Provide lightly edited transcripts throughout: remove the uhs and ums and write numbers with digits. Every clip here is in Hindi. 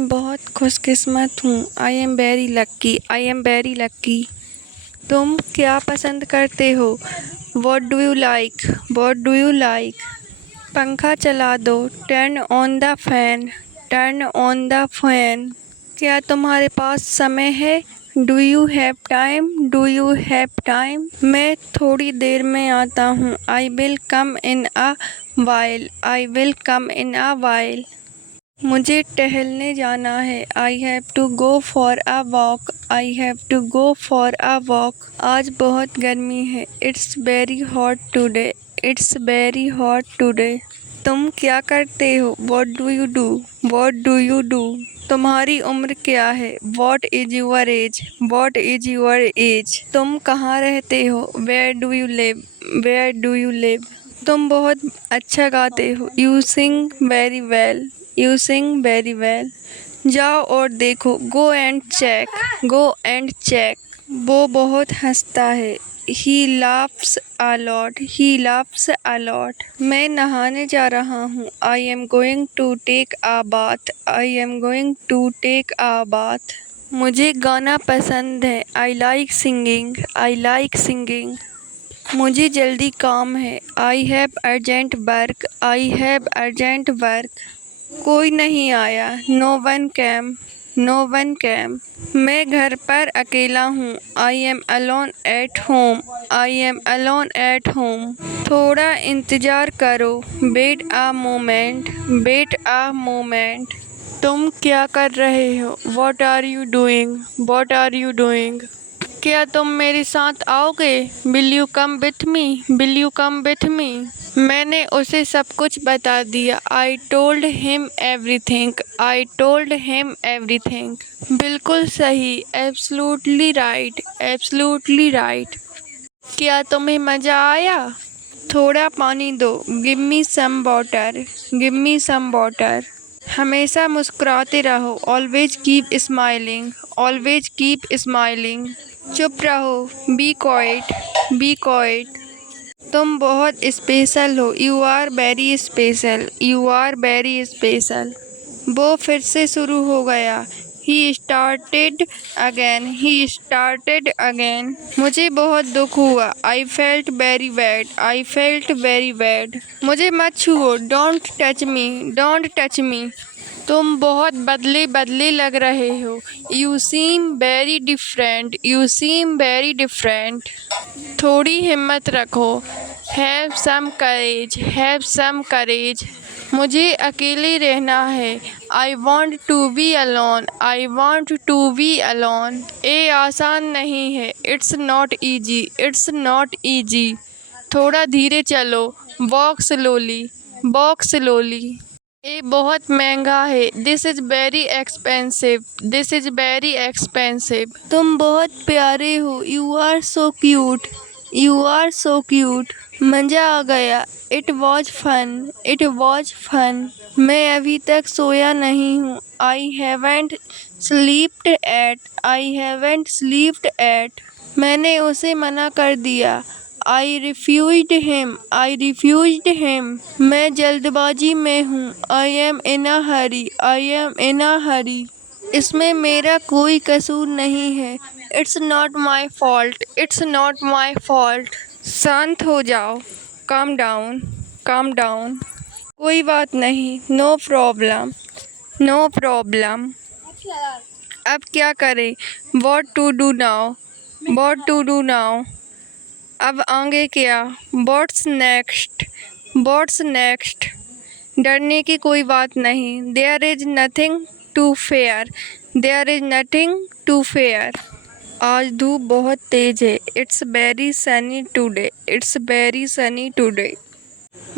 मैं बहुत खुशकिस्मत हूँ। I am very lucky, I am very लक्की। तुम क्या पसंद करते हो? What do you like, what do you like? पंखा चला दो, turn on the fan, turn on the fan. क्या तुम्हारे पास समय है? Do you have time, do you have time? मैं थोड़ी देर में आता हूँ। I will come in a while, I will come in a while. मुझे टहलने जाना है। I have to go for a walk, I have to go for a walk. आज बहुत गर्मी है। It's very hot today, it's very hot today. तुम क्या करते हो? What do you do, what do you do? तुम्हारी उम्र क्या है? What is your age, what is your age? तुम कहाँ रहते हो? Where do you live, where do you live? तुम बहुत अच्छा गाते हो। You sing very well, you sing very well. जाओ और देखो। Go and check, go and check. वो बहुत हंसता है। He laughs a lot, he laughs a lot. मैं नहाने जा रहा हूँ। I am going to take a bath, I am going to take a bath. मुझे गाना पसंद है। I like singing, I like singing. मुझे जल्दी काम है। I have urgent work, I have urgent work. कोई नहीं आया। No one came, no one came. मैं घर पर अकेला हूँ। I am alone at home, I am alone at home. थोड़ा इंतज़ार करो। Wait a moment, wait a moment. तुम क्या कर रहे हो? What are you doing, what are you doing? क्या तुम मेरे साथ आओगे? Will you come with me, will you come with me? मैंने उसे सब कुछ बता दिया। I told him everything, I told him everything. बिल्कुल सही, एब्सोल्युटली राइट, एब्सोल्युटली राइट। क्या तुम्हें मज़ा आया? थोड़ा पानी दो। Give me some water, give me some water. हमेशा मुस्कुराते रहो। Always keep smiling, always keep smiling. चुप रहो। Be quiet, be quiet. तुम बहुत स्पेशल हो। You are very special, you are very special. वो फिर से शुरू हो गया। He started again, he started again. मुझे बहुत दुख हुआ। I felt very bad, I felt very bad. मुझे मत छुओ। Don't touch me, don't touch me. तुम बहुत बदले बदले लग रहे हो। You seem very different, you seem very different. थोड़ी हिम्मत रखो। Have some courage, have some courage. मुझे अकेले रहना है। I want to be alone, I want to be alone. ये आसान नहीं है। It's not easy, it's not easy. थोड़ा धीरे चलो। Walk slowly, walk slowly. ये बहुत महंगा है। This is very expensive, this is very expensive. तुम बहुत प्यारे हो। You are so cute, you are so cute. मज़ा आ गया। It was fun, it was fun. मैं अभी तक सोया नहीं हूँ। I haven't slept yet, I haven't slept yet. मैंने उसे मना कर दिया। I refused him, I refused him. मैं जल्दबाजी में हूँ। I am in a hurry, I am in a hurry. इसमें मेरा कोई कसूर नहीं है। It's not my fault, it's not my fault. शांत हो जाओ। Calm down, calm down. कोई बात नहीं। No problem, no problem. अब क्या करें? What to do now, what to do now? अब आगे क्या? What's next, what's next? डरने की कोई बात नहीं। There is nothing to fear, there is nothing to fear. आज धूप बहुत तेज़ है। It's very sunny today, it's very sunny today.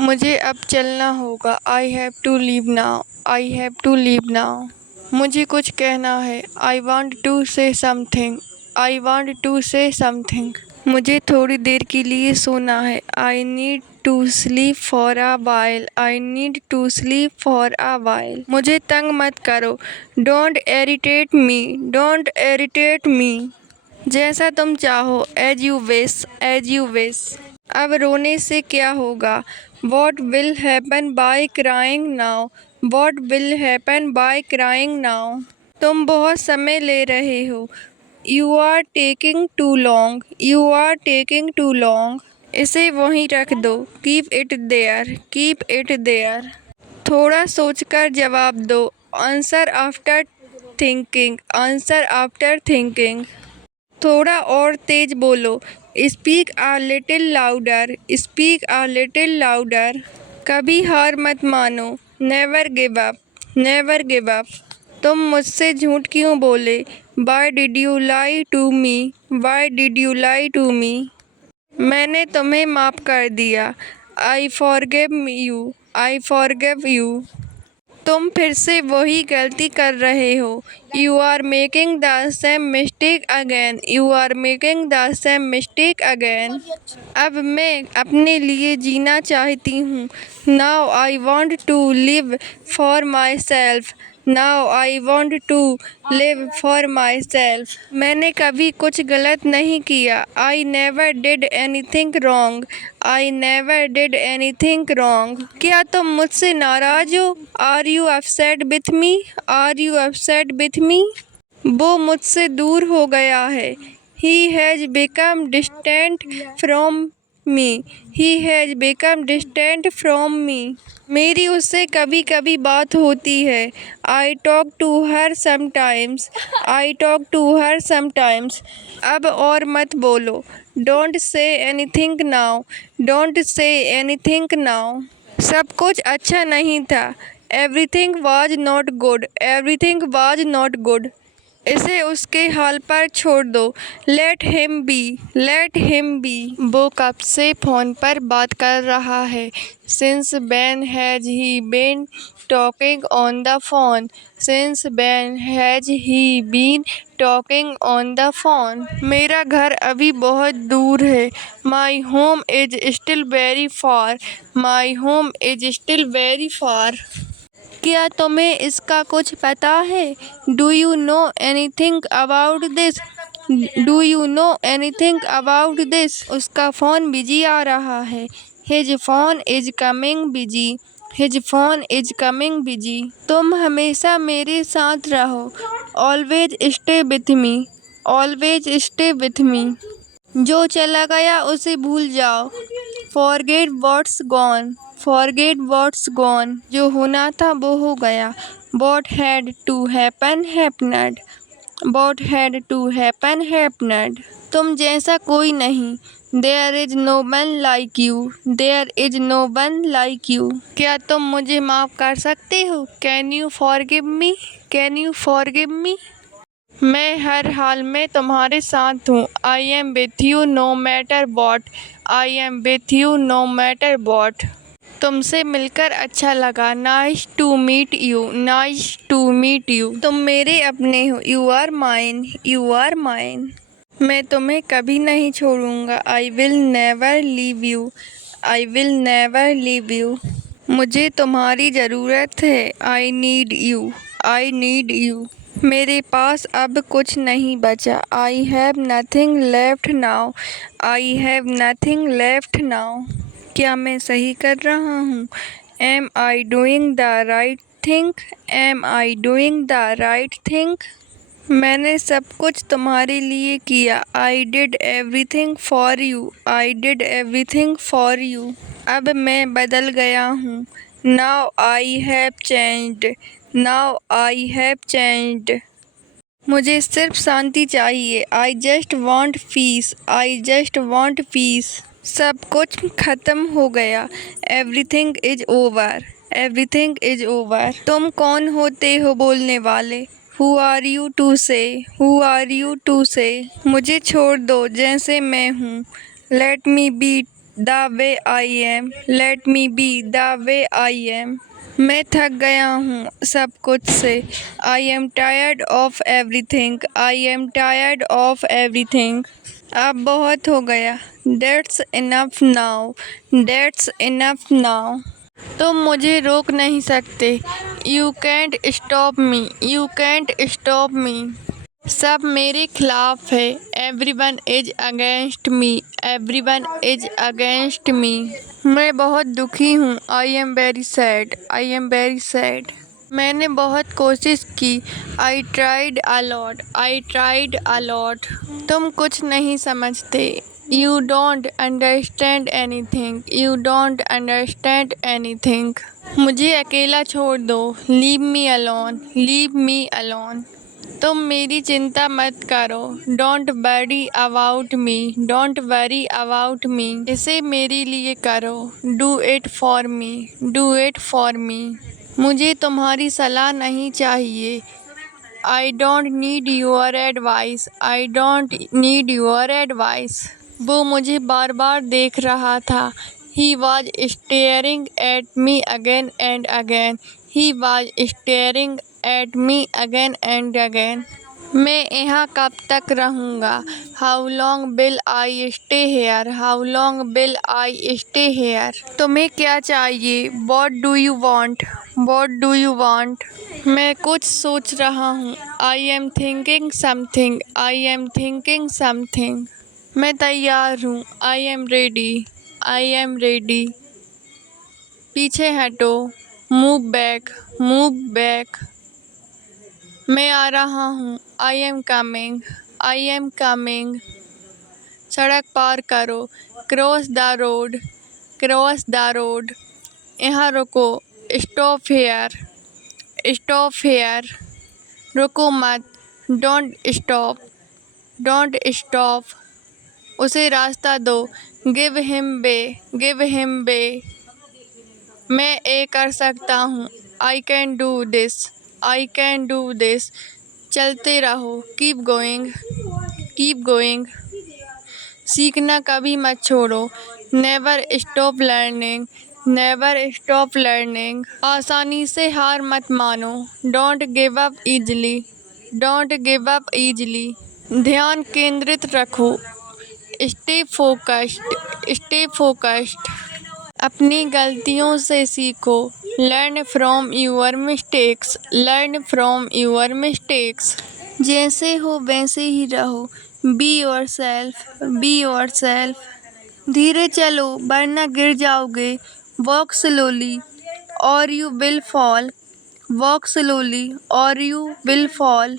मुझे अब चलना होगा। I have to leave now, I have to leave now. मुझे कुछ कहना है। I want to say something, I want to say something. मुझे थोड़ी देर के लिए सोना है। I need to sleep for a while, I need to sleep for a while. मुझे तंग मत करो। Don't irritate me, don't irritate me. जैसा तुम चाहो। As you wish, as you wish. अब रोने से क्या होगा? What will happen by crying now, What will happen by crying now? तुम बहुत समय ले रहे हो। You are taking too long. You are taking too long. इसे वहीं रख दो। Keep it there. Keep it there. थोड़ा सोचकर जवाब दो। Answer after thinking. Answer after thinking. थोड़ा और तेज बोलो। Speak a little louder. Speak a little louder. कभी हार मत मानो। Never give up. Never give up. तुम मुझसे झूठ क्यों बोले? Why did you lie to me? Why did you lie to me? मैंने तुम्हें माफ़ कर दिया। I forgive you. I forgive you. तुम फिर से वही गलती कर रहे हो। You are making the same mistake again. You are making the same mistake again. अब मैं अपने लिए जीना चाहती हूँ। Now I want to live for myself. Now I want to live for myself. मैंने कभी कुछ गलत नहीं किया। I never did anything wrong. I never did anything wrong. क्या तुम मुझसे नाराज हो? Are you upset with me? Are you upset with me? वो मुझसे दूर हो गया है। He has become distant from me. He has become distant from me. मेरी उससे कभी कभी बात होती है। I talk to her sometimes. I talk to her sometimes. अब और मत बोलो। Don't say anything now. Don't say anything now. सब कुछ अच्छा नहीं था। Everything was not good. Everything was not good. इसे उसके हाल पर छोड़ दो। Let him be. Let him be. वो कब से फ़ोन पर बात कर रहा है? Since when has he been talking on the phone? Since when has he been talking on the phone? मेरा घर अभी बहुत दूर है। My home is still very far. My home is still very far. क्या तुम्हें इसका कुछ पता है? Do you know anything about this? Do you know anything about this? उसका फ़ोन बिजी आ रहा है। His phone is coming busy. His phone is coming busy. तुम हमेशा मेरे साथ रहो। Always stay with me. Always stay with me. जो चला गया उसे भूल जाओ। Forget what's gone. Forget what's gone. जो होना था वो हो गया। What had to happen happened. What had to happen happened. तुम जैसा कोई नहीं। There is no one like you. There is no one like you. क्या तुम मुझे माफ़ कर सकते हो? Can you forgive me? Can you forgive me? मैं हर हाल में तुम्हारे साथ हूँ। I am with you no matter what. I am with you no matter what. तुमसे मिलकर अच्छा लगा। Nice to meet you. Nice to meet you. तुम मेरे अपने हो। You are mine. You are mine. मैं तुम्हें कभी नहीं छोड़ूंगा। I will never leave you. I will never leave you. मुझे तुम्हारी ज़रूरत है। I need you. I need you. मेरे पास अब कुछ नहीं बचा। I have nothing left now. I have nothing left now. क्या मैं सही कर रहा हूँ? Am I doing the right thing? Am I doing the right thing? मैंने सब कुछ तुम्हारे लिए किया। I did everything for you. I did everything for you. अब मैं बदल गया हूँ। Now I have changed. Now I have changed. मुझे सिर्फ शांति चाहिए। I just want peace. I just want peace. सब कुछ ख़त्म हो गया। Everything is over. Everything is over. तुम कौन होते हो बोलने वाले? Who are you to say? Who are you to say? मुझे छोड़ दो जैसे मैं हूँ। Let me be the way I am. Let me be the way I am. मैं थक गया हूँ सब कुछ से। I am tired of everything. I am tired of everything. अब बहुत हो गया। That's enough now. That's enough now. तुम मुझे रोक नहीं सकते। You can't stop me. You can't stop me. सब मेरे खिलाफ है। Everyone is against me, everyone is against me. मैं बहुत दुखी हूँ। I am very sad, I am very sad. मैंने बहुत कोशिश की। I tried a lot, I tried a lot. तुम कुछ नहीं समझते। You don't understand anything, you don't understand anything. मुझे अकेला छोड़ दो। Leave me alone, leave me alone. तुम मेरी चिंता मत करो। Don't worry about me, don't worry about me. इसे मेरे लिए करो। Do it for me, do it for me. मुझे तुम्हारी सलाह नहीं चाहिए। I don't need your advice, I don't need your advice. वो मुझे बार बार देख रहा था। He was staring at me again and again, he was staring at me again and again. मैं यहाँ कब तक रहूँगा? How long will I stay here, how long will I stay here. तुम्हें क्या चाहिए? What do you want, what do you want. मैं कुछ सोच रहा हूँ। I am thinking something, I am thinking something. मैं तैयार हूँ। I am ready, I am ready. पीछे हटो। Move back, move back. मैं आ रहा हूँ। I am coming, I am coming. सड़क पार करो। Cross the road, cross the road. यहाँ रुको। Stop hair, stop hair. रुको मत। Don't stop, don't stop. उसे रास्ता दो। गिव हिम वे, गिव हिम वे। मैं ये कर सकता हूँ। I can do this, I can do this. चलते रहो। Keep going, keep going. सीखना कभी मत छोड़ो। Never stop learning, never stop learning. आसानी से हार मत मानो। Don't give up easily, don't give up easily. ध्यान केंद्रित रखो। Stay focused, stay focused. अपनी गलतियों से सीखो। Learn from your mistakes, learn from your mistakes. जैसे हो वैसे ही रहो। Be your self, be your self. धीरे चलो वरना गिर जाओगे। वॉक स्लोली और you will fall, walk slowly और यू विल फॉल।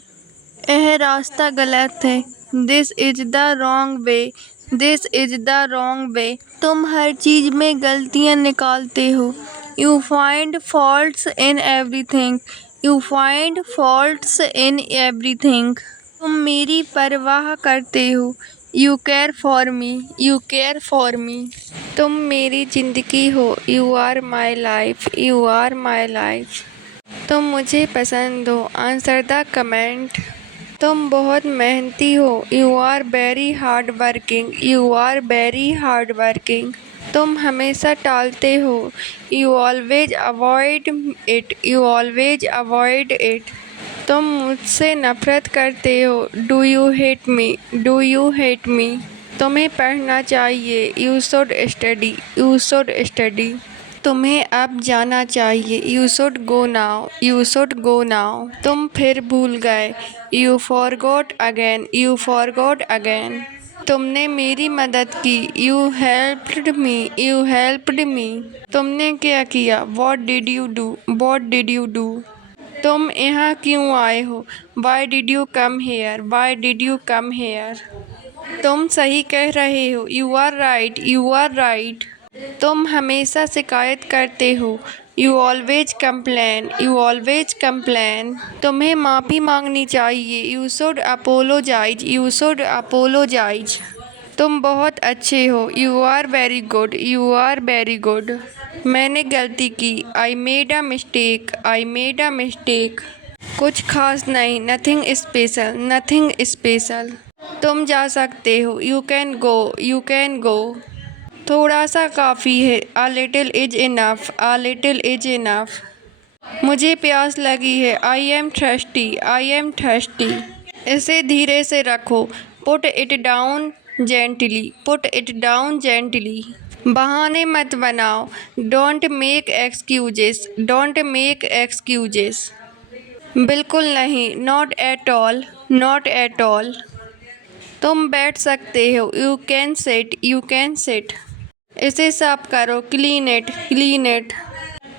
यह रास्ता गलत है। This is the wrong way, this is the wrong way. तुम हर चीज़ में गलतियाँ निकालते हो। You find faults in everything, you find faults in everything. तुम मेरी परवाह करते हो। You care for me, you care for me. तुम मेरी ज़िंदगी हो। You are my life, you are my life. तुम मुझे पसंद हो। Answer the comment. तुम बहुत मेहनती हो। You are very hard working, you are very hard working. तुम हमेशा टालते हो। You always avoid it, you always avoid it. तुम मुझसे नफरत करते हो। Do you hate me, do you hate me. तुम्हें पढ़ना चाहिए। You should study, you should study. तुम्हें अब जाना चाहिए। You should go now, you should go now. तुम फिर भूल गए। You forgot again, you forgot again. तुमने मेरी मदद की। You helped me, you helped me. तुमने क्या किया? What did you do, what did you do. तुम यहाँ क्यों आए हो? Why did you come here, why did you come here. तुम सही कह रहे हो। You are right, you are right. तुम हमेशा शिकायत करते हो। You always complain, you always complain. तुम्हें माफ़ी मांगनी चाहिए। You should apologise, you should apologise. तुम बहुत अच्छे हो। You are very good, you are very good. मैंने गलती की। I made a mistake, I made a mistake. कुछ खास नहीं। Nothing special, nothing special. तुम जा सकते हो। You can go, you can go. थोड़ा सा काफ़ी है। A little is enough, a little is enough. मुझे प्यास लगी है। I am thirsty, I am thirsty. इसे धीरे से रखो। Put it down gently, put it down gently. बहाने मत बनाओ। Don't make excuses, don't make excuses. बिल्कुल नहीं, not at all, not at all. तुम बैठ सकते हो, you can sit, you can sit. इसे साफ करो, क्लीन इट, क्लीन इट।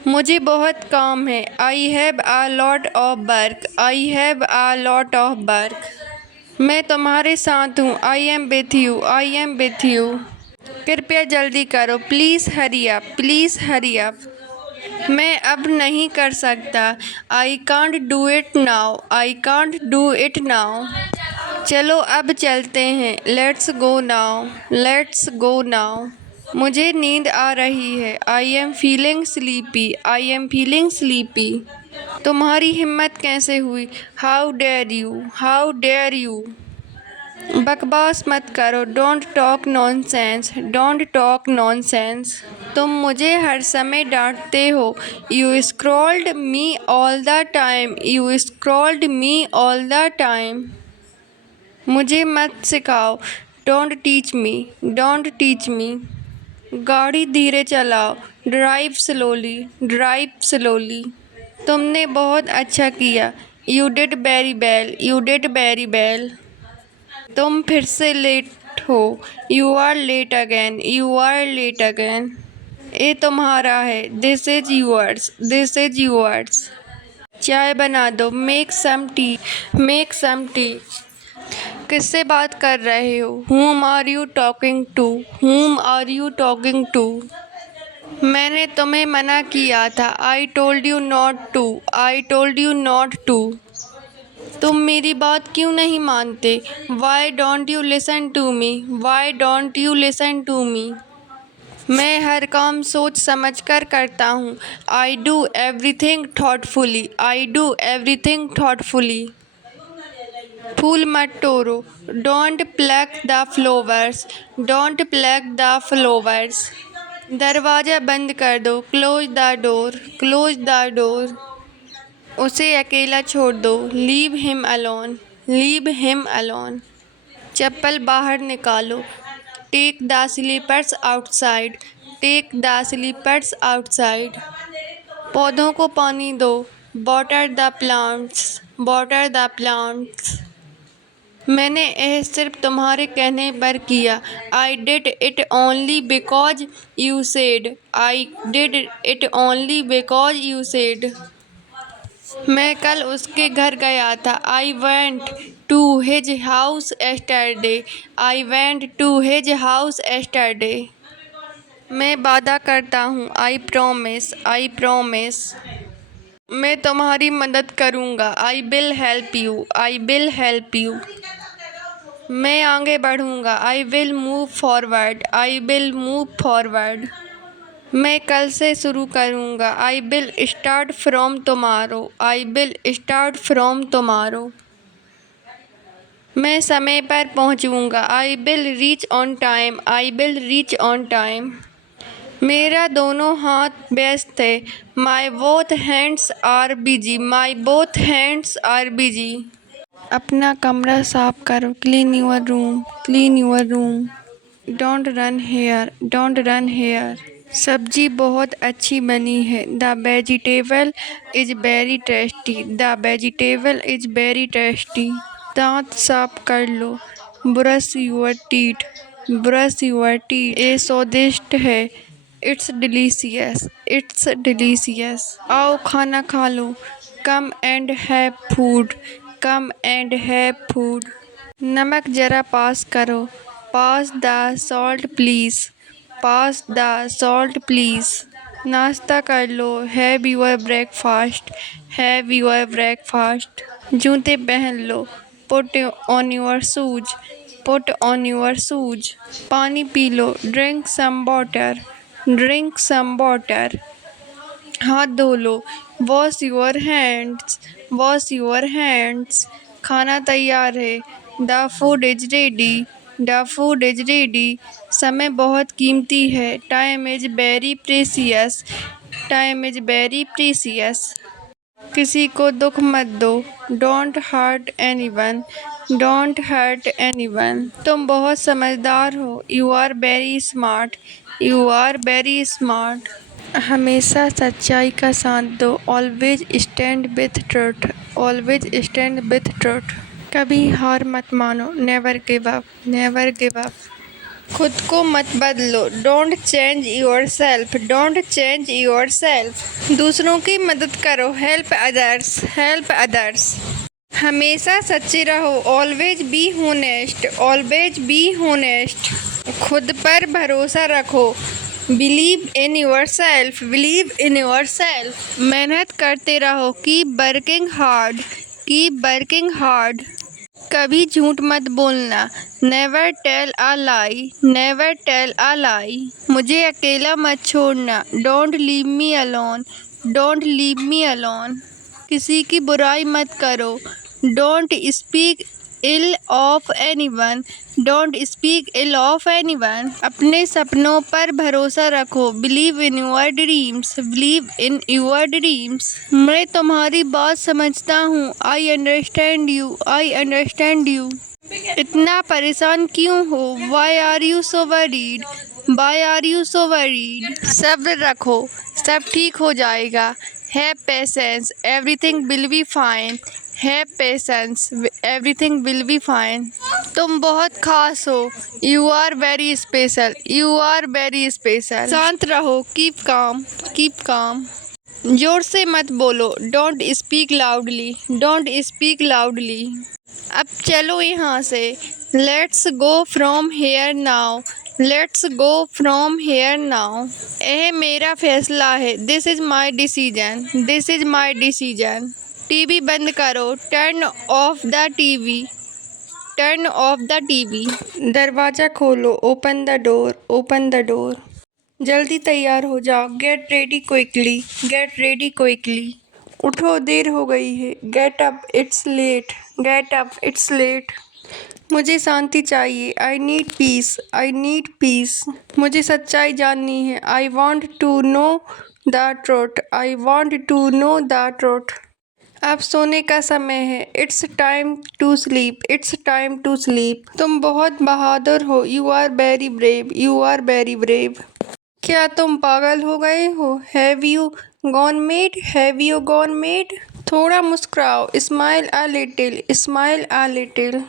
मुझे बहुत काम है, I have a lot of work, I have a lot of work. मैं तुम्हारे साथ हूँ, I am with you, I am with you. कृपया जल्दी करो, please hurry up, please hurry up. मैं अब नहीं कर सकता, I can't do it now, I can't do it now. चलो अब चलते हैं, let's go now, let's go now. मुझे नींद आ रही है, I am feeling sleepy, I am feeling sleepy. तुम्हारी हिम्मत कैसे हुई, how dare you, how dare you. बकवास मत करो, don't talk nonsense, don't talk nonsense. तुम मुझे हर समय डांटते हो, you scolded me all the time, you scolded me all the time. मुझे मत सिखाओ, don't teach me, don't teach me. गाड़ी धीरे चलाओ, ड्राइव स्लोली, ड्राइव स्लोली। तुमने बहुत अच्छा किया, you did very well, you did very well. तुम फिर से लेट हो, you are late again, you are late again. ये तुम्हारा है, this is yours, this is yours. चाय बना दो, make some tea, make some tea. किससे बात कर रहे हो, whom are you talking to, whom are you talking to. मैंने तुम्हें मना किया था, I told you not to, I told you not to. तुम मेरी बात क्यों नहीं मानते, why don't you listen to me, why don't you listen to me. मैं हर काम सोच समझ कर करता हूँ, I do everything thoughtfully, I do everything thoughtfully. फूल मत तोड़ो, don't pluck the flowers, don't pluck the flowers. दरवाज़ा बंद कर दो, close the door, close the door. उसे अकेला छोड़ दो, leave him alone, leave him alone. चप्पल बाहर निकालो, take the slippers outside, take the slippers outside. पौधों को पानी दो, water the plants, water the plants. मैंने यह सिर्फ तुम्हारे कहने पर किया, I did it only because you said, I did it only because you said. मैं कल उसके घर गया था, I went to his house yesterday, I went to his house yesterday. मैं वादा करता हूँ, आई प्रॉमिस, आई प्रॉमिस। मैं तुम्हारी मदद करूँगा, I will help you, I will help you. मैं आगे बढ़ूँगा, I will move forward, I will move forward. मैं कल से शुरू करूँगा, I will start from tomorrow, I will start from tomorrow. मैं समय पर पहुँचूँगा, I will reach on time, I will reach on time. मेरा दोनों हाथ व्यस्त है, my both hands are busy, my both hands are busy. अपना कमरा साफ करो, clean your room, clean your room. Don't run here, don't run here. सब्जी बहुत अच्छी बनी है, the vegetable is very tasty, the vegetable is very tasty. दांत साफ कर लो, brush your teeth, brush your teeth. ये स्वादिष्ट है, इट्स डिलीशियस, इट्स डिलीशियस। आओ खाना खा लो, come and have food, come and have food. नमक जरा पास करो, pass the salt please, pass the salt please. नाश्ता कर लो, have your breakfast, have your breakfast. जूते पहन लो, put on your shoes, put on your shoes. पानी पी लो, drink some water, drink some water. हाथ धो लो, wash your hands, wash your hands. खाना तैयार है, the food is ready, the food is ready. समय बहुत कीमती है, time is very precious, time is very precious. किसी को दुख मत दो, don't hurt anyone, don't hurt anyone. तुम बहुत समझदार हो, you are very smart, you are very smart. हमेशा सच्चाई का साथ दो, always stand with truth, always stand with truth. कभी हार मत मानो, never give up, never give up. खुद को मत बदलो, don't change your self, don't change your self. दूसरों की मदद करो, हेल्प अदर्स, हेल्प अदर्स। हमेशा सच्चे रहो, always be honest, always be honest. खुद पर भरोसा रखो, believe in yourself, believe in yourself. मेहनत करते रहो, keep working hard, keep working hard. कभी झूठ मत बोलना, never tell a lie, never tell a lie. मुझे अकेला मत छोड़ना, don't leave me alone, don't leave me alone. किसी की बुराई मत करो, don't speak ill of anyone, don't speak ill of anyone. अपने सपनों पर भरोसा रखो, believe in your dreams, believe in your dreams. मैं तुम्हारी बात समझता हूँ, I understand you, I understand you. इतना परेशान क्यों हो, why are you so worried, why are you so worried. सब्र रखो, सब ठीक हो जाएगा। Have patience, everything will be fine, have patience, everything will be fine. तुम बहुत खास हो, you are very special, you are very special. शांत रहो, कीप काम, कीप काम। जोर से मत बोलो, don't speak loudly, don't speak loudly. अब चलो यहाँ से, let's go from here now, let's go from here now. यह मेरा फैसला है, this is my decision, this is my decision. TV बंद करो, turn off the TV, turn off the TV. दरवाज़ा खोलो, open the door, open the door. जल्दी तैयार हो जाओ, get ready quickly, get ready quickly. उठो, देर हो गई है, gate up, it's late, get up, it's late. मुझे शांति चाहिए, I need peace, I need peace. मुझे सच्चाई जाननी है, I want to know the truth, I want to know the truth. अब सोने का समय है, it's time to sleep, it's time to sleep. तुम बहुत बहादुर हो, you are very brave, you are very brave. क्या तुम पागल हो गए हो, have you gone mad, have you gone mad. थोड़ा मुस्कुराओ, smile a little, smile a little.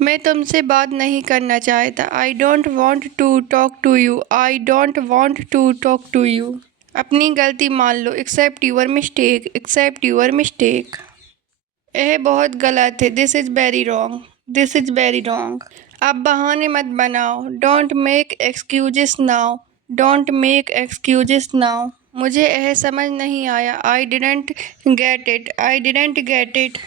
मैं तुमसे बात नहीं करना चाहता, I don't want to talk to you, I don't want to talk to you. अपनी गलती मान लो, accept your mistake, accept your mistake. यह बहुत गलत है, this is very wrong, this is very wrong. अब बहाने मत बनाओ, don't make excuses now, don't make excuses now. मुझे यह समझ नहीं आया, आई didn't get it, I didn't get it.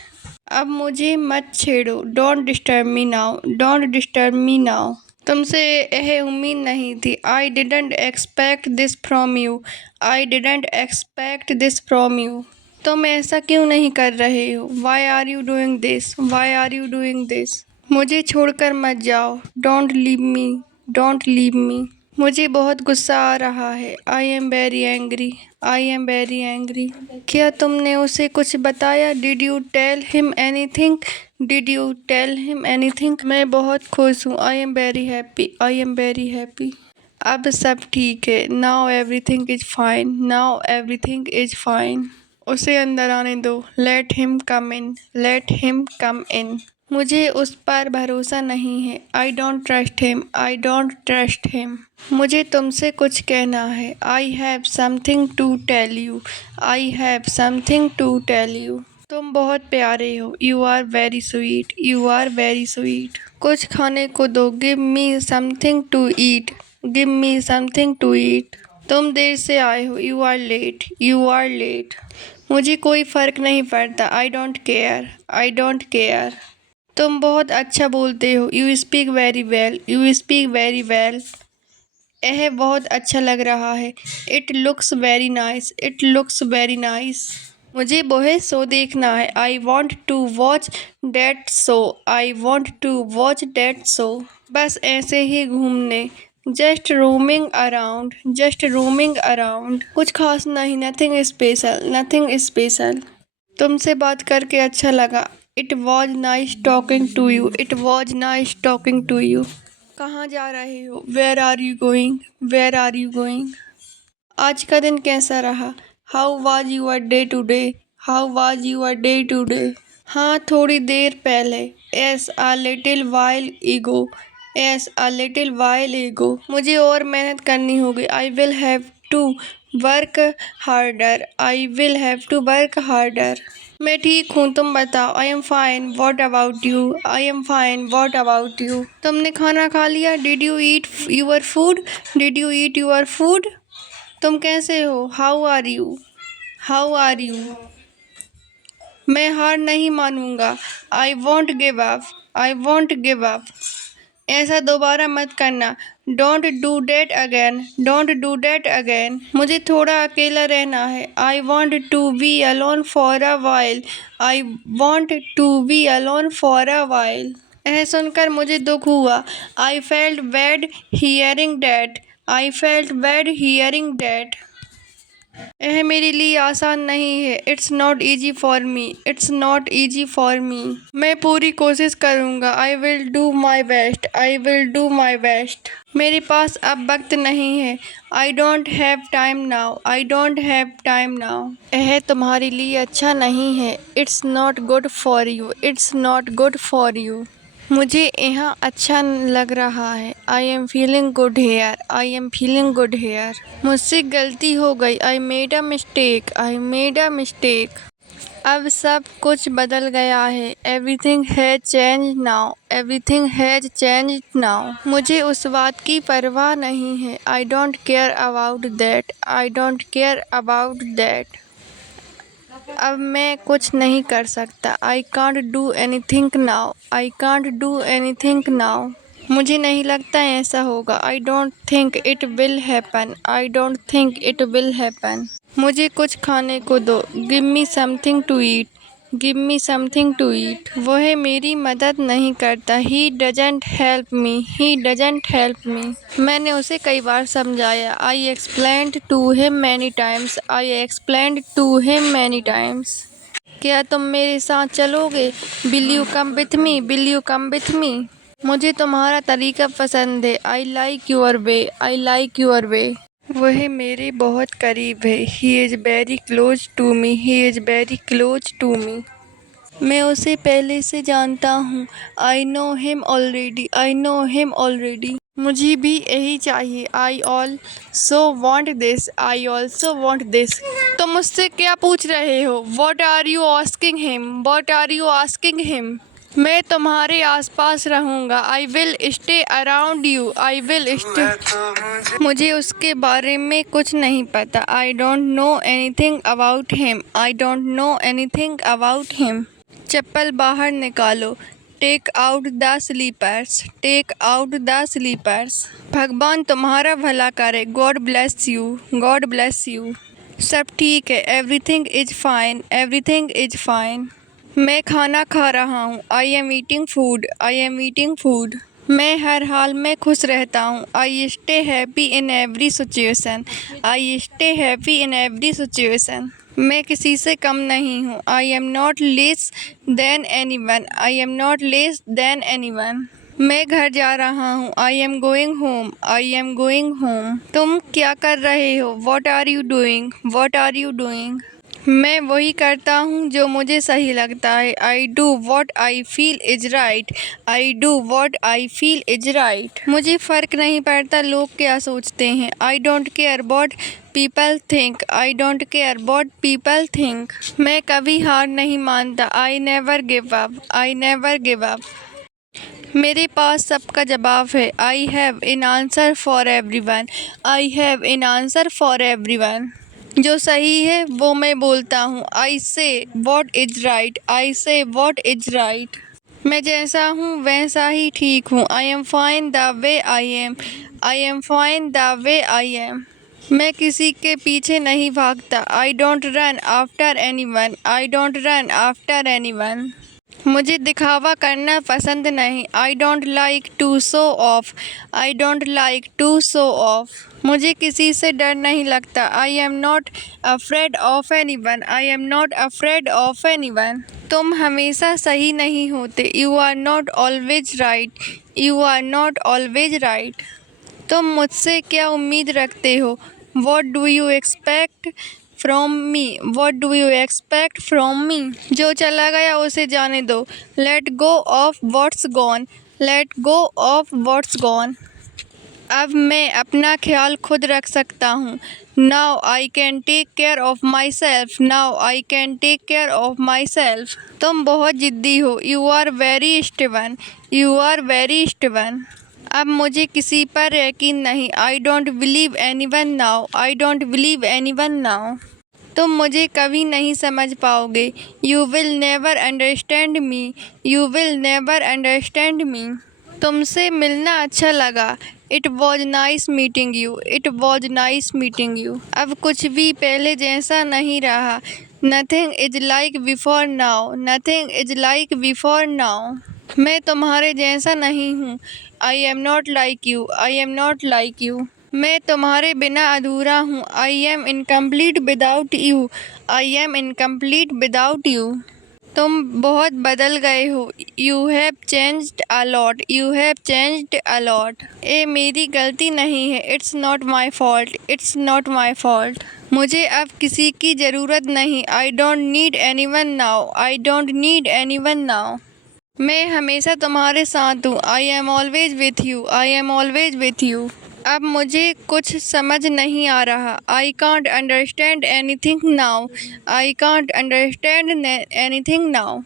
अब मुझे मत छेड़ो, don't disturb me now, don't disturb me now. तुमसे यह उम्मीद नहीं थी, I didn't expect this from you, I didn't expect this from you. तुम ऐसा क्यों नहीं कर रहे हो, why are you doing this, why are you doing this. मुझे छोड़कर मत जाओ, don't leave me, don't leave me. मुझे बहुत गुस्सा आ रहा है, I am very angry, I am very angry. क्या तुमने उसे कुछ बताया, did you tell him anything, did you tell him anything. मैं बहुत खुश हूँ, I am very happy, I am very happy. अब सब ठीक है, now everything is fine, now everything is fine. उसे अंदर आने दो, let him come in, let him come in. मुझे उस पर भरोसा नहीं है, I don't trust him, I don't trust him. मुझे तुमसे कुछ कहना है, I have something to tell you, I have something to tell you. तुम बहुत प्यारे हो, you are very sweet, you are very sweet. कुछ खाने को दो, give me something to eat, give me something to eat. तुम देर से आए हो, you are late, you are late. मुझे कोई फ़र्क नहीं पड़ता, I don't care, I don't care. तुम बहुत अच्छा बोलते हो, you speak very well, you speak very well. यह बहुत अच्छा लग रहा है, it looks very nice, it looks very nice. मुझे वह शो देखना है, I want to watch that show, I want to watch that show. बस ऐसे ही घूमने, just roaming around, just roaming around. कुछ खास नहीं, नथिंग स्पेशल, नथिंग स्पेशल। तुमसे बात करके अच्छा लगा, it was nice talking to you, it was nice talking to you. कहाँ जा रहे हो, where are you going, where are you going. आज का दिन कैसा रहा, how was your day today, how was your day today? हाँ, थोड़ी देर पहले। Yes, a little while ago. Yes, a little while ago. मुझे और मेहनत करनी होगी। I will have to work harder. I will have to work harder. मैं ठीक हूँ, तुम बताओ। I am fine. What about you? I am fine. What about you? तुमने खाना खा लिया? Did you eat your food? Did you eat your food? तुम कैसे हो? How are you? How are you? मैं हार नहीं मानूंगा। I won't give up. I won't give up. ऐसा दोबारा मत करना। Don't do that again. Don't do that again. मुझे थोड़ा अकेला रहना है। I want to be alone for a while. I want to be alone for a while. यह सुनकर मुझे दुख हुआ। I felt bad hearing that. I felt bad hearing that. यह मेरे लिए आसान नहीं है। It's not easy for me. It's not easy for me. मैं पूरी कोशिश करूँगा। I will do my best. I will do my best. मेरे पास अब वक्त नहीं है। I don't have time now. I don't have time now. यह तुम्हारे लिए अच्छा नहीं है। It's not good for you. It's not good for you. मुझे यहाँ अच्छा लग रहा है। I am feeling good hair. I am feeling good here. मुझसे गलती हो गई। I made a mistake. I made a mistake. अब सब कुछ बदल गया है। Everything has change now. Everything has change now. मुझे उस बात की परवाह नहीं है। I don't care about that. I don't care about that. अब मैं कुछ नहीं कर सकता। I can't do anything now. I can't do anything now. मुझे नहीं लगता ऐसा होगा। आई don't think it will happen. I don't think it will happen. मुझे कुछ खाने को दो। Give me something to eat. Give me something to eat. वह मेरी मदद नहीं करता। He doesn't help me. He doesn't help me. मैंने उसे कई बार समझाया। I explained to him many times. I explained to him many times. क्या तुम मेरे साथ चलोगे? Will you come with me? Will you come with me? मुझे तुम्हारा तरीका पसंद है। I like your way. I like your way. वह मेरे बहुत करीब है। He is very close to me. He is very close to me. मैं उसे पहले से जानता हूँ। I know him already. I know him already. मुझे भी यही चाहिए। I also want this. I also want this. तुम मुझसे क्या पूछ रहे हो? What are you asking him? What are you asking him? मैं तुम्हारे आसपास रहूँगा। I will stay around you. I will stay. मुझे उसके बारे में कुछ नहीं पता। I don't know anything about him. I don't know anything about him. चप्पल बाहर निकालो। Take out the slippers. Take out the slippers. भगवान तुम्हारा भला करे। God bless you. God bless you. सब ठीक है। Everything is fine. Everything is fine. मैं खाना खा रहा हूँ। I am eating food. I am eating food. मैं हर हाल में खुश रहता हूँ। I stay happy in every situation. I stay happy in every situation. मैं किसी से कम नहीं हूँ। I am not less than anyone. I am not less than anyone. मैं घर जा रहा हूँ। I am going home. I am going home. तुम क्या कर रहे हो? What are you doing? What are you doing? मैं वही करता हूँ जो मुझे सही लगता है। I do what I feel is right. I do what I feel is right. मुझे फ़र्क नहीं पड़ता लोग क्या सोचते हैं। I don't care what people think. I don't care what people think. मैं कभी हार नहीं मानता। I never give up. I never give up. मेरे पास सबका जवाब है। I have an answer for everyone. I have an answer for everyone. जो सही है वो मैं बोलता हूँ। आई से वॉट इज राइट। आई से वॉट इज राइट। मैं जैसा हूँ वैसा ही ठीक हूँ। I am fine the way I am. I am fine the way I am. मैं किसी के पीछे नहीं भागता। I don't run after anyone. I don't run after anyone. मुझे दिखावा करना पसंद नहीं। I don't like to show off. I don't like to show off. मुझे किसी से डर नहीं लगता। I am not afraid of anyone. I am not afraid of anyone. तुम हमेशा सही नहीं होते। You are not always right. You are not always right. तुम मुझसे क्या उम्मीद रखते हो? What do you expect from me? What do you expect from me? जो चला गया उसे जाने दो। Let go of what's gone. Let go of what's gone. अब मैं अपना ख्याल खुद रख सकता हूँ। Now I can take care of myself. Now I can take care of myself. तुम बहुत ज़िद्दी हो। You are very stubborn. You are very stubborn. अब मुझे किसी पर यकीन नहीं। I don't believe anyone now. I don't believe anyone now. तुम मुझे कभी नहीं समझ पाओगे। You will never understand me. You will never understand me. तुमसे मिलना अच्छा लगा। It was nice meeting you. It was nice meeting you. अब कुछ भी पहले जैसा नहीं रहा। Nothing is like before now. Nothing is like before now. मैं तुम्हारे जैसा नहीं हूँ। I am not like you. I am not like you. मैं तुम्हारे बिना अधूरा हूँ। I M incomplete without you. I M incomplete without you. तुम बहुत बदल गए हो। You have changed a lot. You have changed a lot. ये मेरी गलती नहीं है। It's not my fault. It's not my fault. मुझे अब किसी की ज़रूरत नहीं। I don't need anyone now. I don't need anyone now. मैं हमेशा तुम्हारे साथ हूँ। I am always with you. I am always with you. अब मुझे कुछ समझ नहीं आ रहा। I can't understand anything now. I can't understand anything now.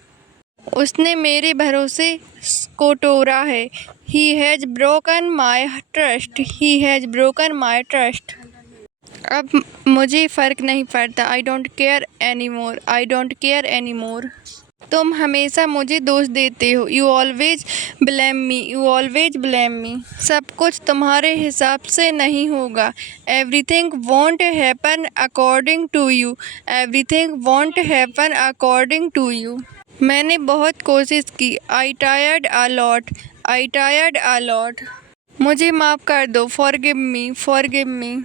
उसने मेरे भरोसे को तोड़ा है। He has broken my trust. He has broken my trust. अब मुझे फ़र्क नहीं पड़ता। I don't care anymore. I don't care anymore. तुम हमेशा मुझे दोष देते हो। You always blame me. You always blame me. सब कुछ तुम्हारे हिसाब से नहीं होगा। Everything won't happen according to you. Everything won't happen according to you. मैंने बहुत कोशिश की। I tried a lot. I tried a lot. मुझे माफ़ कर दो। Forgive me. Forgive me.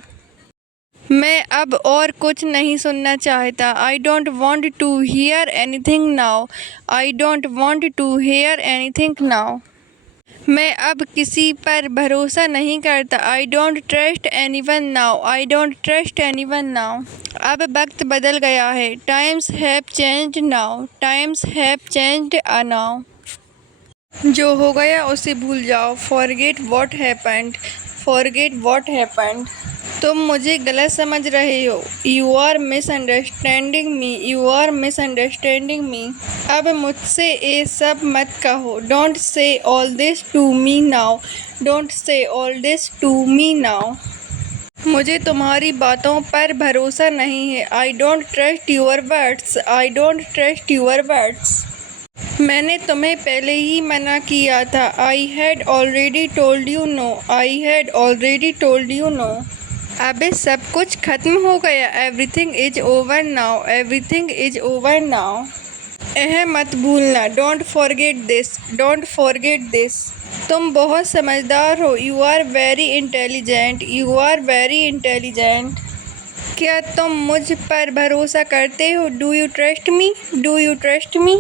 मैं अब और कुछ नहीं सुनना चाहता। I don't want to hear anything now. I don't want to hear anything now. मैं अब किसी पर भरोसा नहीं करता। I don't trust anyone now. I don't trust anyone now. अब वक्त बदल गया है। Times have changed now. Times have changed uh now. जो हो गया उसे भूल जाओ। Forget what happened. Forget what happened. तुम मुझे गलत समझ रहे हो। You are misunderstanding me. You are misunderstanding me. अब मुझसे ये सब मत कहो। Don't say all this to me now. Don't say all this to me now. मुझे तुम्हारी बातों पर भरोसा नहीं है। I don't trust your words. I don't trust your words. मैंने तुम्हें पहले ही मना किया था। I had already told you no. I had already told you no. अब सब कुछ खत्म हो गया। Everything is over now. Everything is over now. यह मत भूलना। Don't forget this. Don't forget this. तुम बहुत समझदार हो। You are very intelligent. You are very intelligent. क्या तुम मुझ पर भरोसा करते हो? Do you trust me? Do you trust me?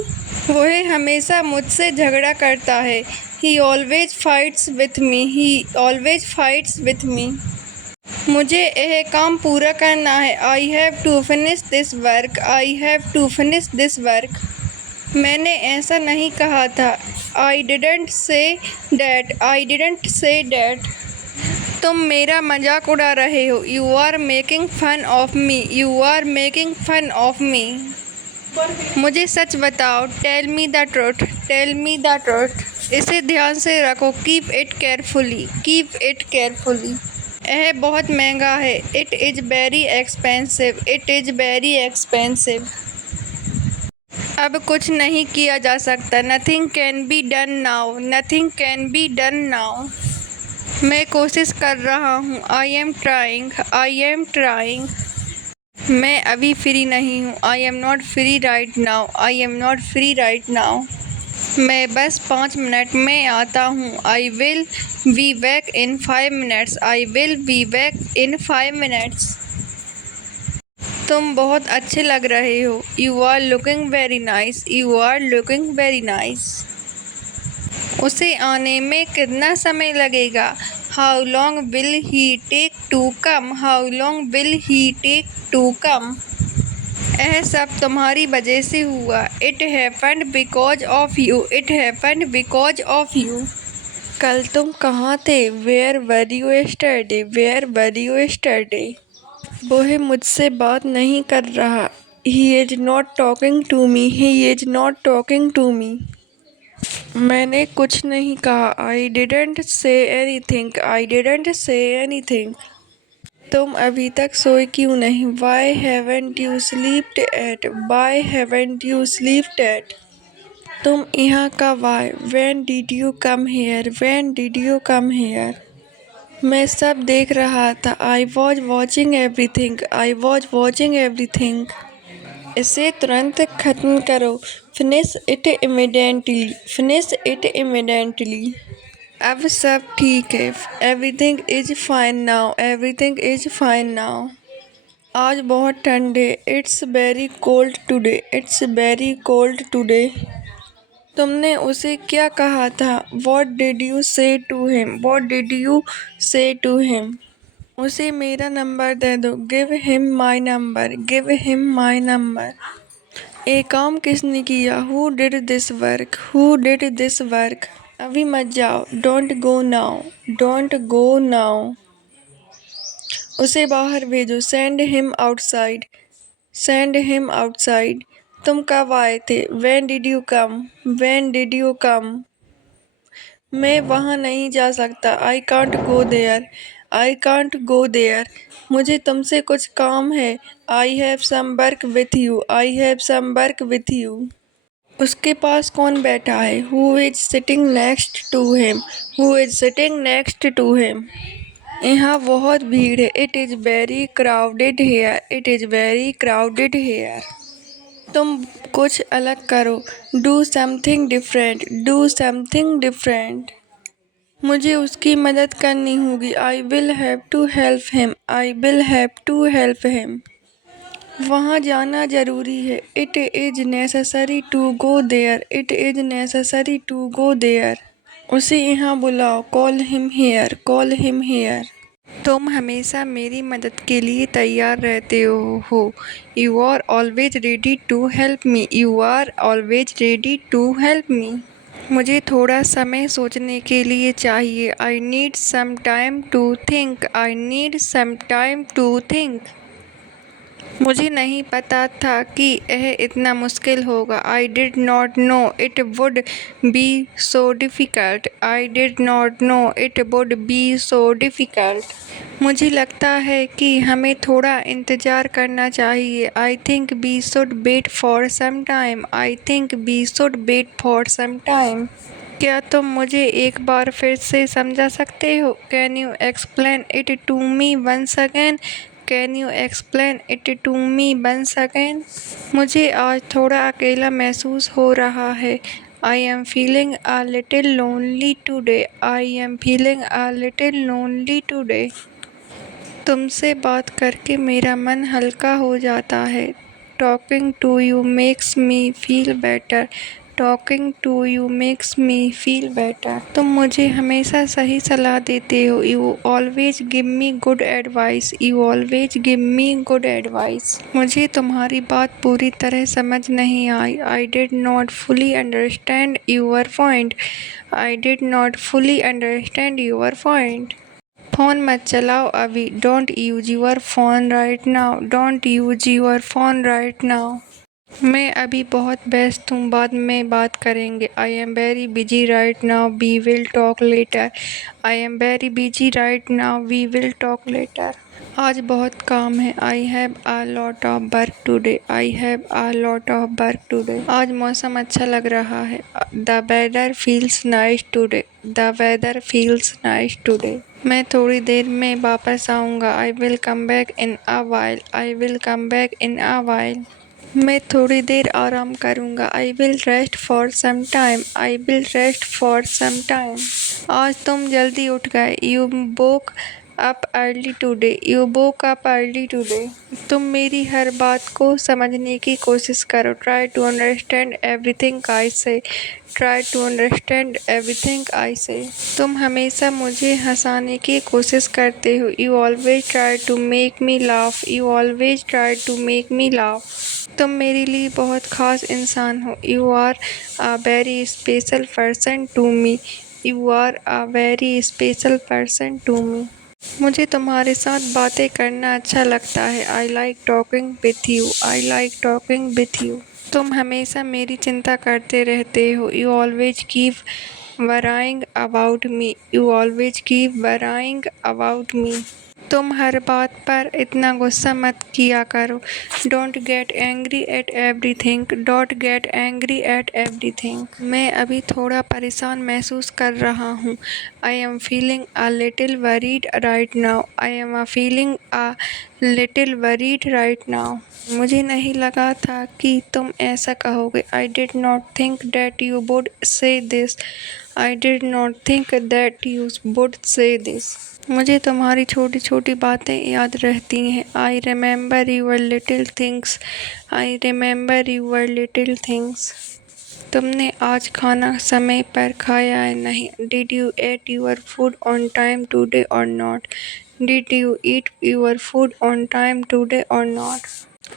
वह हमेशा मुझसे झगड़ा करता है। He always fights with me. He always fights with me. मुझे यह काम पूरा करना है। I have to finish this work. I have to finish this work. मैंने ऐसा नहीं कहा था। I didn't say that. I didn't say that. तुम मेरा मजाक उड़ा रहे हो। You are making fun of me. You are making fun of me. मुझे सच बताओ। Tell me the truth. Tell me the truth. इसे ध्यान से रखो। Keep it carefully. Keep it carefully. यह बहुत महंगा है। It is very expensive. It is very expensive. अब कुछ नहीं किया जा सकता। Nothing can be done now. Nothing can be done now. मैं कोशिश कर रहा हूँ। I am trying. I am trying. मैं अभी फ्री नहीं हूँ। I am not free right now. I am not free right now. मैं बस 5 मिनट में आता हूँ। I will be back in 5 minutes. I will be back in 5 minutes. तुम बहुत अच्छे लग रहे हो। You are looking very nice. You are looking very nice. उसे आने में कितना समय लगेगा? How long will he take to come? How long will he take to come? यह सब तुम्हारी वजह से हुआ। It happened because of you. It happened because of you. कल तुम कहाँ थे? Where were you yesterday? Where were you yesterday? वह मुझसे बात नहीं कर रहा। He is not talking to me. He is not talking to मी। मैंने कुछ नहीं कहा। I didn't say anything. I didn't say anything. तुम अभी तक सोए क्यों नहीं? Why haven't you slept at? Why haven't you slept at? तुम यहाँ कब आए? When did you come here? When did you come here? मैं सब देख रहा था। I was watching everything. I was watching everything. इसे तुरंत खत्म करो। Finish it immediately. Finish it immediately. अब सब ठीक है। Everything is fine now. Everything is fine now. आज बहुत ठंड है। It's very cold today. It's very cold today. तुमने उसे क्या कहा था? What did you say to him? What did you say to him? उसे मेरा नंबर दे दो। Give him my number. Give him my number. ये काम किसने किया? Who did this work? Who did this work? अभी मत जाओ। Don't go now. Don't go now. उसे बाहर भेजो। Send him outside. Send him outside. तुम कब आए थे? When did you come? When did you come? मैं वहाँ नहीं जा सकता। I can't go there. I can't go there. मुझे तुमसे कुछ काम है। I have some work with you. I have some work with you. उसके पास कौन बैठा है? Who is sitting next to him? Who is sitting next to him? यहाँ बहुत भीड़ है। It is very crowded here. It is very crowded here. तुम कुछ अलग करो। Do something different. Do something different. मुझे उसकी मदद करनी होगी। I will have to help him. I will have to help him. वहाँ जाना ज़रूरी है। It is necessary to go there. It is necessary to go there. उसे यहाँ बुलाओ। Call him here. Call him here. तुम हमेशा मेरी मदद के लिए तैयार रहते हो। You are always ready to help me. You are always ready to help me. मुझे थोड़ा समय सोचने के लिए चाहिए। I need some time to think. I need some time to think. मुझे नहीं पता था कि यह इतना मुश्किल होगा। I did not know it would be so difficult. I did not know it would be so difficult. मुझे लगता है कि हमें थोड़ा इंतज़ार करना चाहिए। I think we should wait for some time. I think we should wait for some time. क्या तुम मुझे एक बार फिर से समझा सकते हो? Can you explain it to me once again? Can you explain it to me once again? मुझे आज थोड़ा अकेला महसूस हो रहा है। I am feeling a little lonely today. I am feeling a little lonely today. तुमसे बात करके मेरा मन हल्का हो जाता है। Talking to you makes me feel better. Talking to you makes me feel better. तुम मुझे हमेशा सही सलाह देते हो। You always give me good advice. You always give me good advice. मुझे तुम्हारी बात पूरी तरह समझ नहीं आई। I did not fully understand your point. I did not fully understand your point. Phone मत चलाओ अभी। Don't use your phone right now. Don't use your phone right now. मैं अभी बहुत व्यस्त हूँ। बाद में बात करेंगे। I am very busy right now. We will talk letter. I am very busy right now. We will talk later. आज बहुत काम है। I have a lot of work today. I have a lot of work today. आज मौसम अच्छा लग रहा है। The weather feels nice today. The weather feels nice today. मैं थोड़ी देर में वापस आऊँगा। I will come back in a while. I will come back in a while. मैं थोड़ी देर आराम करूँगा। I will rest for some time. I will rest for some time. आज तुम जल्दी उठ गए। You woke up early today. You woke up early today. तुम मेरी हर बात को समझने की कोशिश करो। Try to understand everything I say. Try to understand everything I say. तुम हमेशा मुझे हंसाने की कोशिश करते हो। You always try to make me laugh. You always try to make me laugh. तुम मेरे लिए बहुत ख़ास इंसान हो। You are a very special person to me. You are a very special person to me. मुझे तुम्हारे साथ बातें करना अच्छा लगता है। I like talking with you. I like talking with you. तुम हमेशा मेरी चिंता करते रहते हो। You always keep worrying about me. You always keep worrying about me. तुम हर बात पर इतना गुस्सा मत किया करो। Don't get angry at everything. Don't get angry at everything. मैं अभी थोड़ा परेशान महसूस कर रहा हूँ। I am feeling a little worried right now. I am feeling a little worried right now. मुझे नहीं लगा था कि तुम ऐसा कहोगे। I did not think that you would say this. I did not think that you would say this. मुझे तुम्हारी छोटी छोटी बातें याद रहती हैं। I remember your little things. I remember your little things. तुमने आज खाना समय पर खाया है नहीं। Did you ate your food on time today or not. Did you eat your food on time today or not.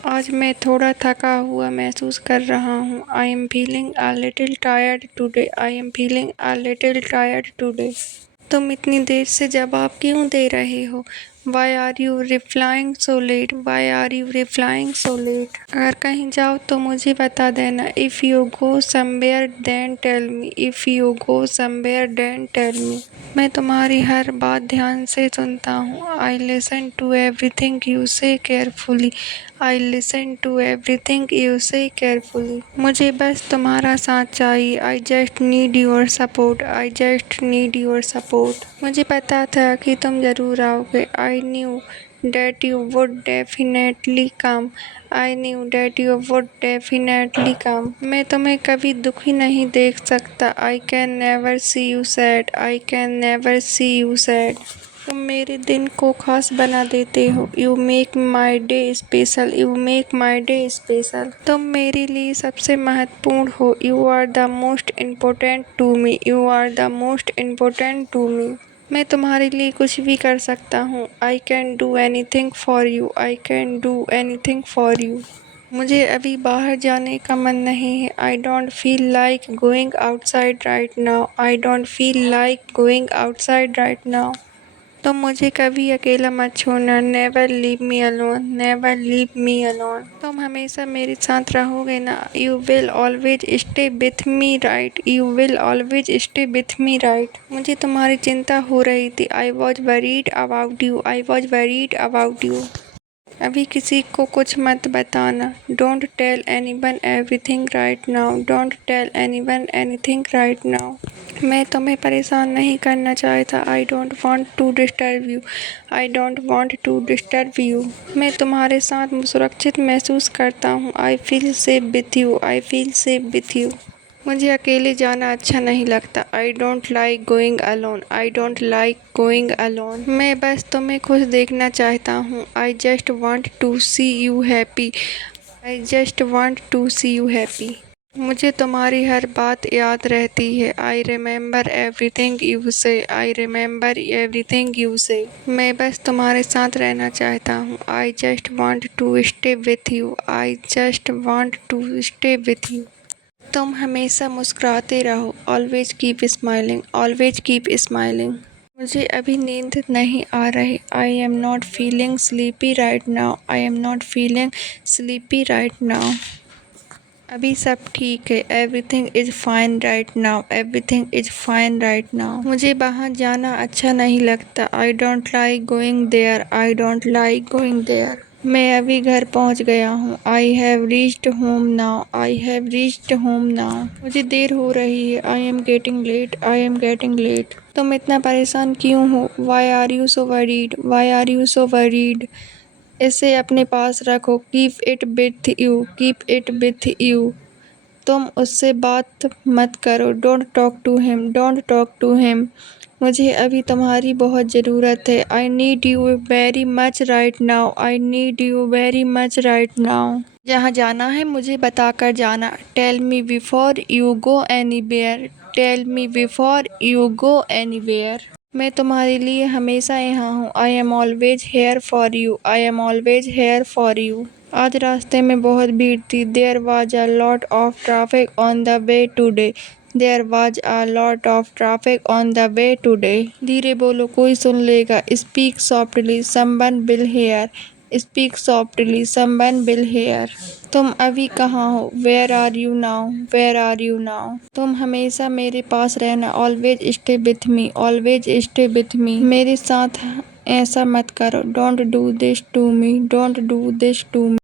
आज मैं थोड़ा थका हुआ महसूस कर रहा हूँ। I am feeling a little tired today. I am feeling a little tired today. तुम इतनी देर से जवाब क्यों दे रहे हो? Why are you replying so late? Why are you replying so late? अगर कहीं जाओ तो मुझे बता देना। If you go somewhere then tell me. If you go somewhere then tell me. मैं तुम्हारी हर बात ध्यान से सुनता हूँ। I listen to everything you say carefully. I listen to everything you say carefully. मुझे बस तुम्हारा साथ चाहिए। I just need your support. I just need your support. मुझे पता था कि तुम ज़रूर आओगे। I knew that you would definitely come. I knew that you would definitely come. मैं तुम्हें कभी दुखी नहीं देख सकता। I can never see you sad. I can never see you sad. तुम मेरे दिन को खास बना देते हो। You make my day special. You make my day special. तुम मेरे लिए सबसे महत्वपूर्ण हो। You are the most important to me. You are the most important to me. मैं तुम्हारे लिए कुछ भी कर सकता हूँ। I can do anything for you. I can do anything for you. मुझे अभी बाहर जाने का मन नहीं है। I don't feel like going outside right now. I don't feel like going outside right now. तुम मुझे कभी अकेला मत छोड़ना। Never leave me alone. Never leave me alone. तुम हमेशा मेरे साथ रहोगे ना। You will always stay with me right. You will always stay with me right. मुझे तुम्हारी चिंता हो रही थी। I was worried about you. I was worried about you. अभी किसी को कुछ मत बताना। Don't tell anyone everything right now. Don't tell anyone anything right now. मैं तुम्हें परेशान नहीं करना चाहता। I don't want to disturb you. I don't want to disturb you. मैं तुम्हारे साथ सुरक्षित महसूस करता हूँ। I feel safe with you. I feel safe with you. मुझे अकेले जाना अच्छा नहीं लगता। I don't like going alone. I don't like going alone. मैं बस तुम्हें खुश देखना चाहता हूँ। I just want to see you happy. I just want to see you happy. मुझे तुम्हारी हर बात याद रहती है। आई रिमेंबर एवरीथिंग यू से। आई रिमेंबर एवरीथिंग यू से। मैं बस तुम्हारे साथ रहना चाहता हूँ। I just want to stay with you. I just want to stay with you. तुम हमेशा मुस्कुराते रहो। Always keep smiling. Always keep smiling. मुझे अभी नींद नहीं आ रही। I am not feeling sleepy right now. I am not feeling sleepy right now. अभी सब ठीक है। Everything is fine right now. Everything is fine right now. मुझे वहाँ जाना अच्छा नहीं लगता। I don't like going there. I don't like going there. मैं अभी घर पहुँच गया हूँ। I have reached home now. I have reached home now. मुझे देर हो रही है। I am getting late. I am getting late. तुम इतना परेशान क्यों हो? Why are you so worried? Why are you so worried? इसे अपने पास रखो। Keep it with you. Keep it with you. तुम उससे बात मत करो। Don't talk to him. Don't talk to him. मुझे अभी तुम्हारी बहुत ज़रूरत है। I need you very much right now. I need you very much right now. जहाँ जाना है मुझे बताकर जाना। Tell me before you go anywhere. Tell me before you go anywhere. मैं तुम्हारे लिए हमेशा यहाँ हूँ। I am always here for you. I am always here for you. आज रास्ते में बहुत भीड़ थी। There was a lot of traffic on the way today. There was a lot of traffic on the way today. धीरे बोलो, कोई सुन लेगा। Speak softly, someone will hear. Speak softly, someone will hear. तुम अभी कहाँ हो? Where are you now? Where are you now? तुम हमेशा मेरे पास रहना। Always stay with me. Always stay with me. मेरे साथ ऐसा मत करो। Don't do this to me. Don't do this to me.